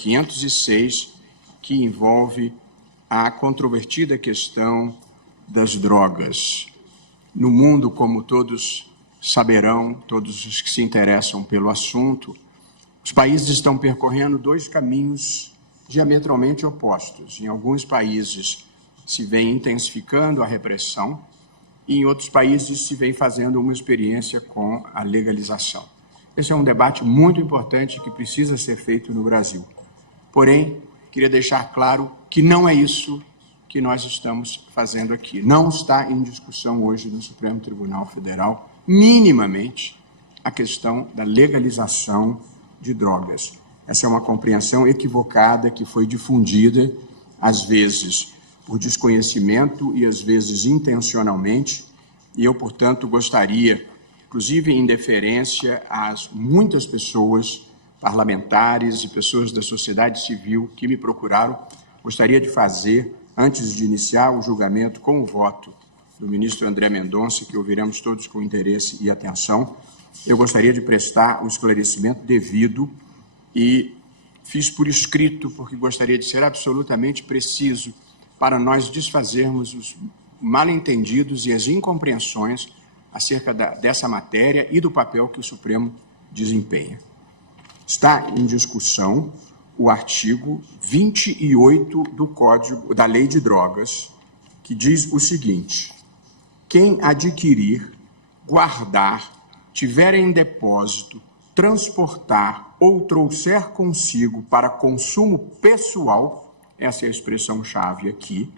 506, que envolve a controvertida questão das drogas. No mundo, como todos saberão, todos os que se interessam pelo assunto, os países estão percorrendo dois caminhos diametralmente opostos. Em alguns países se vem intensificando a repressão e em outros países se vem fazendo uma experiência com a legalização. Esse é um debate muito importante que precisa ser feito no Brasil. Porém, queria deixar claro que não é isso que nós estamos fazendo aqui. Não está em discussão hoje no Supremo Tribunal Federal, minimamente, a questão da legalização de drogas. Essa é uma compreensão equivocada que foi difundida, às vezes por desconhecimento e às vezes intencionalmente, e eu, portanto, gostaria, inclusive em deferência às muitas pessoas, parlamentares e pessoas da sociedade civil que me procuraram, gostaria de fazer, antes de iniciar o julgamento com o voto do ministro André Mendonça, que ouviremos todos com interesse e atenção, eu gostaria de prestar o esclarecimento devido e fiz por escrito, porque gostaria de ser absolutamente preciso para nós desfazermos os mal-entendidos e as incompreensões acerca dessa matéria e do papel que o Supremo desempenha. Está em discussão o artigo 28 do Código da Lei de Drogas, que diz o seguinte: quem adquirir, guardar, tiver em depósito, transportar ou trouxer consigo para consumo pessoal, essa é a expressão-chave aqui,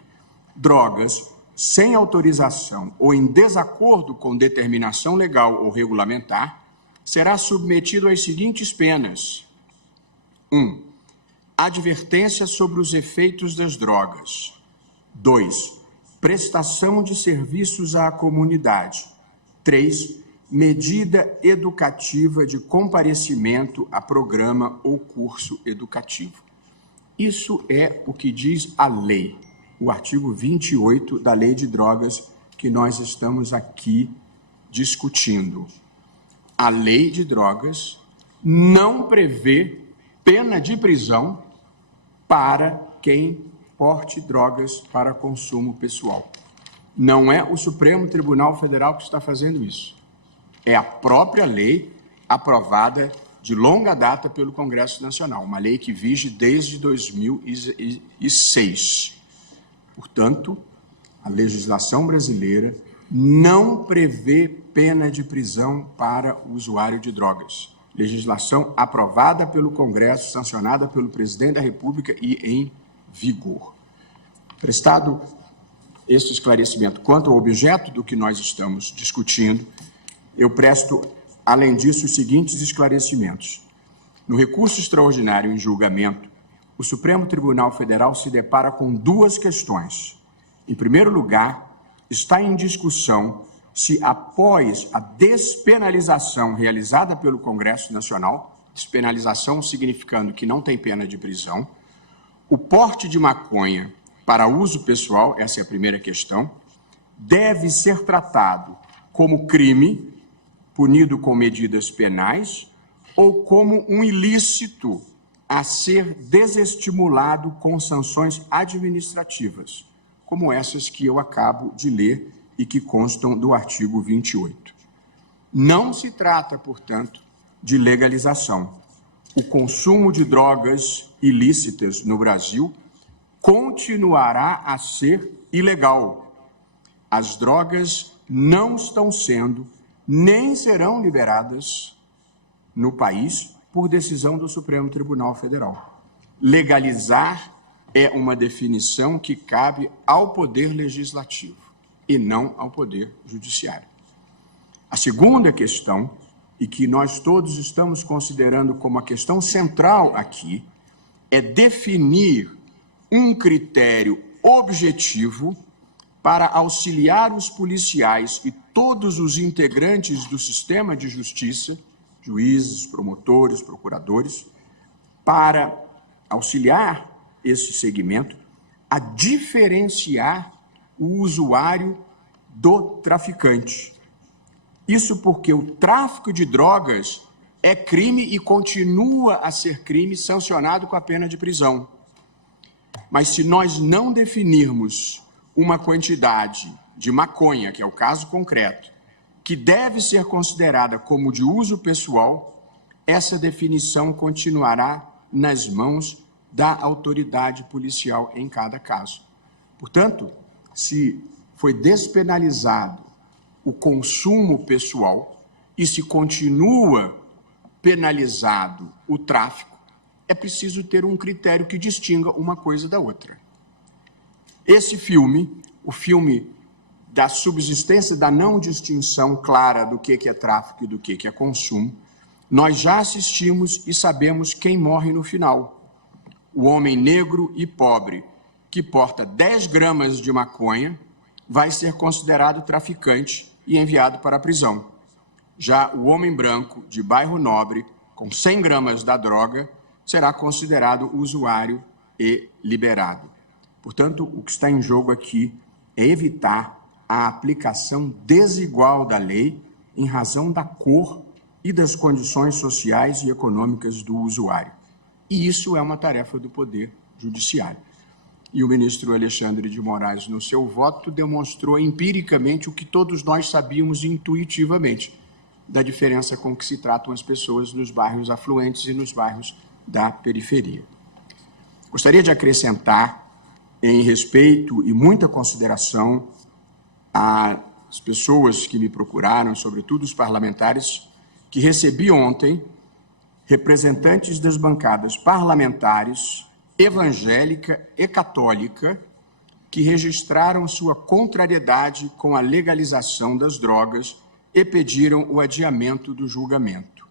drogas sem autorização ou em desacordo com determinação legal ou regulamentar, será submetido às seguintes penas. 1. Advertência sobre os efeitos das drogas. 2. Prestação de serviços à comunidade. 3. Medida educativa de comparecimento a programa ou curso educativo. Isso é o que diz a lei, o artigo 28 da Lei de Drogas que nós estamos aqui discutindo. A Lei de Drogas não prevê pena de prisão para quem porte drogas para consumo pessoal. Não é o Supremo Tribunal Federal que está fazendo isso. É a própria lei aprovada de longa data pelo Congresso Nacional, uma lei que vige desde 2006. Portanto, a legislação brasileira não prevê pena de prisão para o usuário de drogas. Legislação aprovada pelo Congresso, sancionada pelo Presidente da República e em vigor. Prestado este esclarecimento quanto ao objeto do que nós estamos discutindo, eu presto, além disso, os seguintes esclarecimentos. No recurso extraordinário em julgamento, o Supremo Tribunal Federal se depara com duas questões. Em primeiro lugar, está em discussão se, após a despenalização realizada pelo Congresso Nacional, despenalização significando que não tem pena de prisão, o porte de maconha para uso pessoal, essa é a primeira questão, deve ser tratado como crime, punido com medidas penais, ou como um ilícito a ser desestimulado com sanções administrativas, como essas que eu acabo de ler e que constam do artigo 28. Não se trata, portanto, de legalização. O consumo de drogas ilícitas no Brasil continuará a ser ilegal. As drogas não estão sendo nem serão liberadas no país por decisão do Supremo Tribunal Federal. Legalizar é uma definição que cabe ao Poder Legislativo e não ao Poder Judiciário. A segunda questão, e que nós todos estamos considerando como a questão central aqui, é definir um critério objetivo para auxiliar os policiais e todos os integrantes do sistema de justiça, juízes, promotores, procuradores, para auxiliar esse segmento a diferenciar o usuário do traficante. Isso porque o tráfico de drogas é crime e continua a ser crime sancionado com a pena de prisão. Mas se nós não definirmos uma quantidade de maconha, que é o caso concreto, que deve ser considerada como de uso pessoal, essa definição continuará nas mãos da autoridade policial em cada caso. Portanto, se foi despenalizado o consumo pessoal e se continua penalizado o tráfico, é preciso ter um critério que distinga uma coisa da outra. Esse filme, o filme da subsistência da não distinção clara do que é tráfico e do que é consumo, nós já assistimos e sabemos quem morre no final. O homem negro e pobre, que porta 10 gramas de maconha, vai ser considerado traficante e enviado para a prisão. Já o homem branco, de bairro nobre, com 100 gramas da droga, será considerado usuário e liberado. Portanto, o que está em jogo aqui é evitar a aplicação desigual da lei em razão da cor e das condições sociais e econômicas do usuário. E isso é uma tarefa do Poder Judiciário. E o ministro Alexandre de Moraes, no seu voto, demonstrou empiricamente o que todos nós sabíamos intuitivamente, da diferença com que se tratam as pessoas nos bairros afluentes e nos bairros da periferia. Gostaria de acrescentar, em respeito e muita consideração às pessoas que me procuraram, sobretudo os parlamentares, que recebi ontem representantes das bancadas parlamentares, evangélica e católica, que registraram sua contrariedade com a legalização das drogas e pediram o adiamento do julgamento.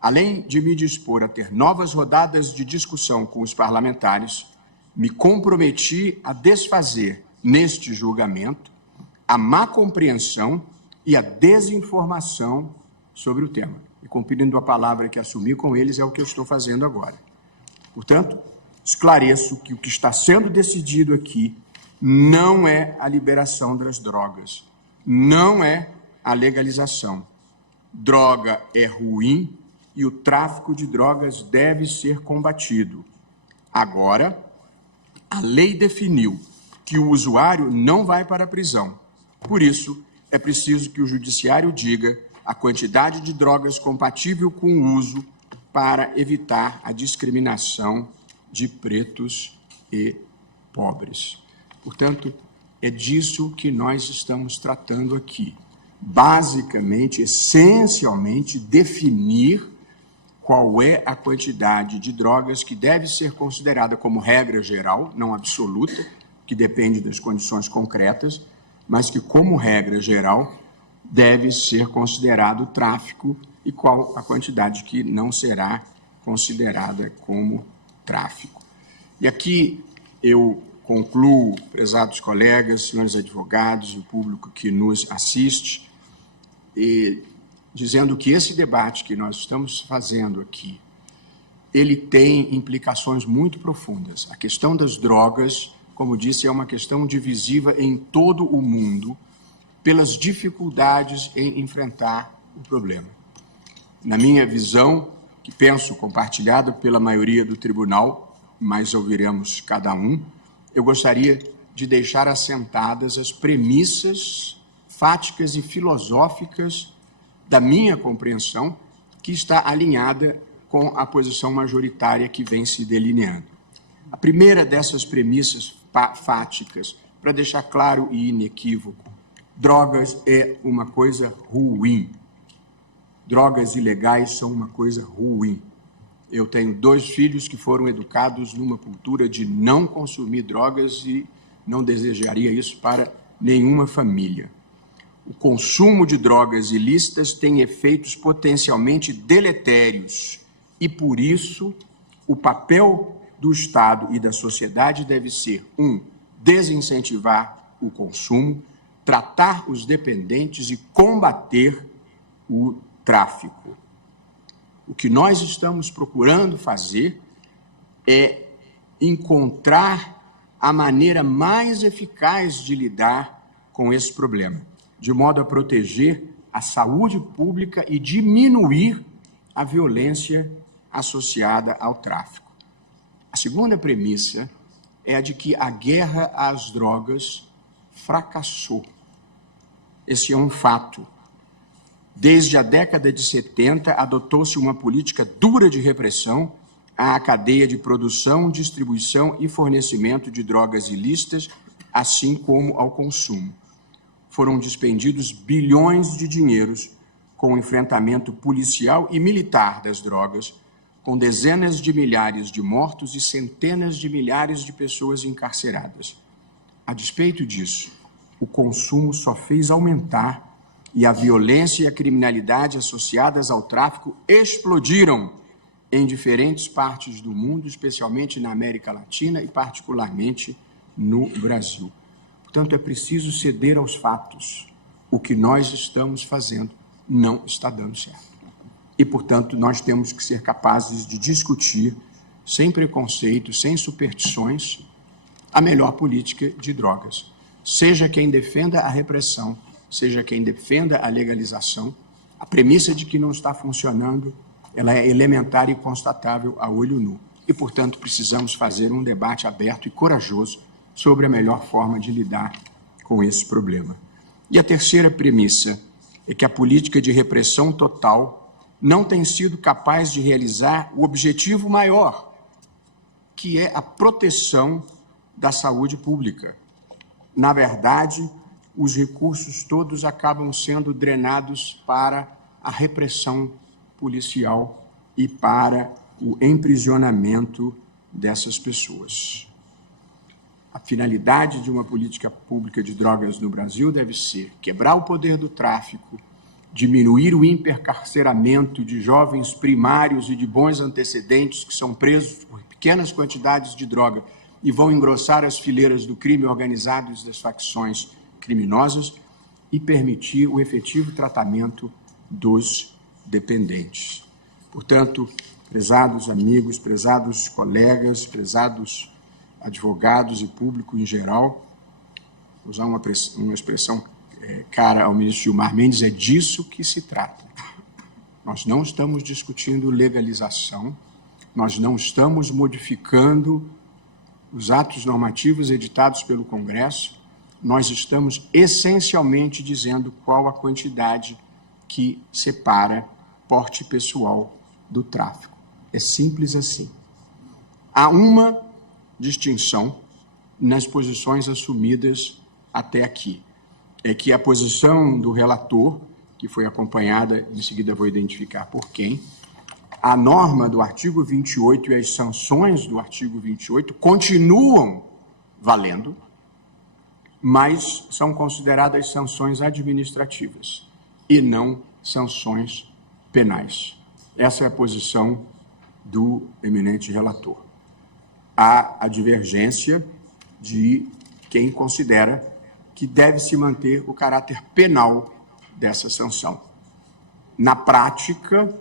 Além de me dispor a ter novas rodadas de discussão com os parlamentares, me comprometi a desfazer, neste julgamento, a má compreensão e a desinformação sobre o tema. E cumprindo a palavra que assumi com eles, é o que eu estou fazendo agora. Portanto, esclareço que o que está sendo decidido aqui não é a liberação das drogas, não é a legalização. Droga é ruim e o tráfico de drogas deve ser combatido. Agora, a lei definiu que o usuário não vai para a prisão. Por isso, é preciso que o judiciário diga a quantidade de drogas compatível com o uso para evitar a discriminação de pretos e pobres. Portanto, é disso que nós estamos tratando aqui. Basicamente, essencialmente, definir qual é a quantidade de drogas que deve ser considerada como regra geral, não absoluta, que depende das condições concretas, mas que, como regra geral, deve ser considerado tráfico e qual a quantidade que não será considerada como tráfico. E aqui eu concluo, prezados colegas, senhores advogados, o público que nos assiste, dizendo que esse debate que nós estamos fazendo aqui, ele tem implicações muito profundas. A questão das drogas, como disse, é uma questão divisiva em todo o mundo, pelas dificuldades em enfrentar o problema. Na minha visão, que penso compartilhada pela maioria do tribunal, mas ouviremos cada um, eu gostaria de deixar assentadas as premissas fáticas e filosóficas da minha compreensão, que está alinhada com a posição majoritária que vem se delineando. A primeira dessas premissas fáticas, para deixar claro e inequívoco, drogas é uma coisa ruim. Drogas ilegais são uma coisa ruim. Eu tenho 2 filhos que foram educados numa cultura de não consumir drogas e não desejaria isso para nenhuma família. O consumo de drogas ilícitas tem efeitos potencialmente deletérios e, por isso, o papel do Estado e da sociedade deve ser, 1, desincentivar o consumo, tratar os dependentes e combater o tráfico. O que nós estamos procurando fazer é encontrar a maneira mais eficaz de lidar com esse problema, de modo a proteger a saúde pública e diminuir a violência associada ao tráfico. A segunda premissa é a de que a guerra às drogas fracassou. Esse é um fato. Desde a década de 70, adotou-se uma política dura de repressão à cadeia de produção, distribuição e fornecimento de drogas ilícitas, assim como ao consumo. Foram despendidos bilhões de dinheiros com o enfrentamento policial e militar das drogas, com dezenas de milhares de mortos e centenas de milhares de pessoas encarceradas. A despeito disso, o consumo só fez aumentar e a violência e a criminalidade associadas ao tráfico explodiram em diferentes partes do mundo, especialmente na América Latina e particularmente no Brasil. Portanto, é preciso ceder aos fatos. O que nós estamos fazendo não está dando certo. E, portanto, nós temos que ser capazes de discutir, sem preconceito, sem superstições, a melhor política de drogas. Seja quem defenda a repressão, seja quem defenda a legalização, a premissa de que não está funcionando, ela é elementar e constatável a olho nu. E, portanto, precisamos fazer um debate aberto e corajoso sobre a melhor forma de lidar com esse problema. E a terceira premissa é que a política de repressão total não tem sido capaz de realizar o objetivo maior, que é a proteção da saúde pública. Na verdade, os recursos todos acabam sendo drenados para a repressão policial e para o emprisionamento dessas pessoas. A finalidade de uma política pública de drogas no Brasil deve ser quebrar o poder do tráfico, diminuir o hipercarceramento de jovens primários e de bons antecedentes que são presos por pequenas quantidades de droga e vão engrossar as fileiras do crime organizado e das facções criminosas e permitir o efetivo tratamento dos dependentes. Portanto, prezados amigos, prezados colegas, prezados advogados e público em geral, vou usar uma expressão cara ao ministro Gilmar Mendes, é disso que se trata. Nós não estamos discutindo legalização, nós não estamos modificando os atos normativos editados pelo Congresso, nós estamos essencialmente dizendo qual a quantidade que separa porte pessoal do tráfico. É simples assim. Há uma distinção nas posições assumidas até aqui. É que a posição do relator, que foi acompanhada, em seguida vou identificar por quem, a norma do artigo 28 e as sanções do artigo 28 continuam valendo, mas são consideradas sanções administrativas e não sanções penais. Essa é a posição do eminente relator. Há a divergência de quem considera que deve-se manter o caráter penal dessa sanção. Na prática,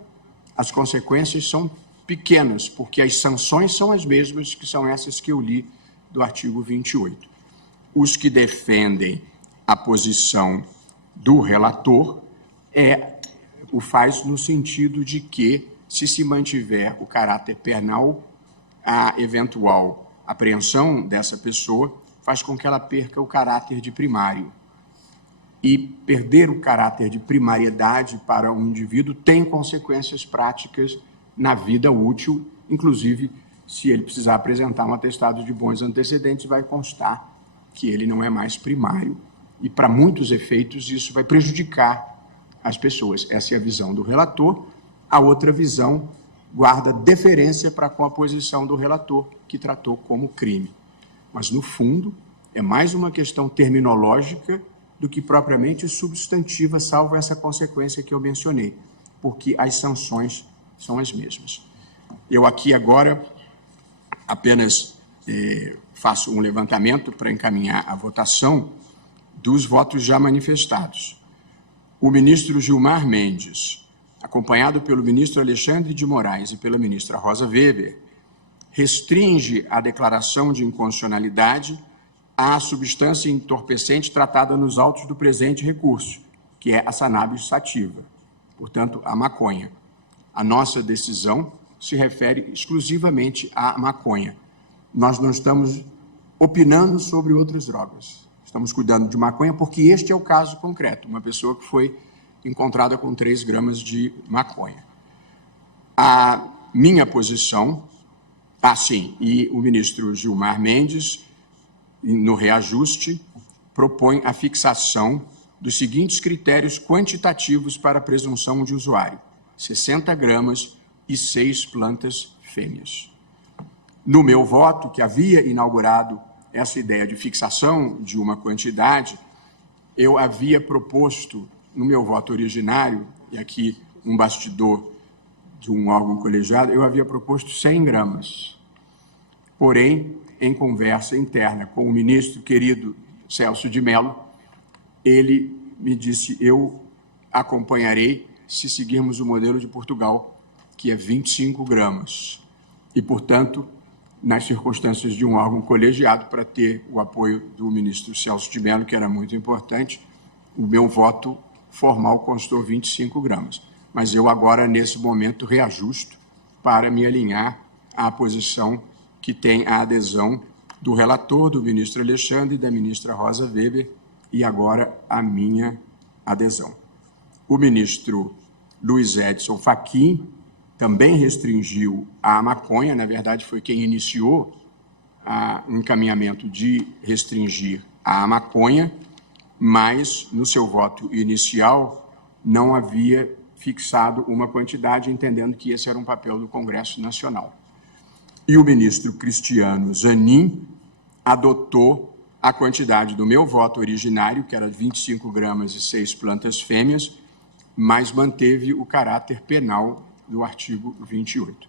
as consequências são pequenas, porque as sanções são as mesmas, que são essas que eu li do artigo 28. Os que defendem a posição do relator o faz no sentido de que, se mantiver o caráter penal, a eventual apreensão dessa pessoa faz com que ela perca o caráter de primário. E perder o caráter de primariedade para um indivíduo tem consequências práticas na vida útil, inclusive, se ele precisar apresentar um atestado de bons antecedentes, vai constar que ele não é mais primário. E, para muitos efeitos, isso vai prejudicar as pessoas. Essa é a visão do relator. A outra visão guarda deferência para com a posição do relator, que tratou como crime. Mas, no fundo, é mais uma questão terminológica do que propriamente substantiva, salvo essa consequência que eu mencionei, porque as sanções são as mesmas. Eu aqui agora apenas faço um levantamento para encaminhar a votação dos votos já manifestados. O ministro Gilmar Mendes, acompanhado pelo ministro Alexandre de Moraes e pela ministra Rosa Weber, restringe a declaração de inconstitucionalidade à substância entorpecente tratada nos autos do presente recurso, que é a cannabis sativa, portanto, a maconha. A nossa decisão se refere exclusivamente à maconha. Nós não estamos opinando sobre outras drogas. Estamos cuidando de maconha porque este é o caso concreto, uma pessoa que foi encontrada com 3 gramas de maconha. A minha posição, e o ministro Gilmar Mendes, no reajuste, propõe a fixação dos seguintes critérios quantitativos para a presunção de usuário: 60 gramas e 6 plantas fêmeas. No meu voto, que havia inaugurado essa ideia de fixação de uma quantidade, eu havia proposto, no meu voto originário, e aqui um bastidor de um órgão colegiado, eu havia proposto 100 gramas. Porém, em conversa interna com o ministro querido Celso de Mello, ele me disse: eu acompanharei se seguirmos o modelo de Portugal, que é 25 gramas. E, portanto, nas circunstâncias de um órgão colegiado, para ter o apoio do ministro Celso de Mello, que era muito importante, o meu voto formal constou 25 gramas. Mas eu agora, nesse momento, reajusto para me alinhar à posição que tem a adesão do relator, do ministro Alexandre, e da ministra Rosa Weber, e agora a minha adesão. O ministro Luiz Edson Fachin também restringiu a maconha, na verdade foi quem iniciou o encaminhamento de restringir a maconha, mas no seu voto inicial não havia fixado uma quantidade, entendendo que esse era um papel do Congresso Nacional. E o ministro Cristiano Zanin adotou a quantidade do meu voto originário, que era 25 gramas e 6 plantas fêmeas, mas manteve o caráter penal do artigo 28.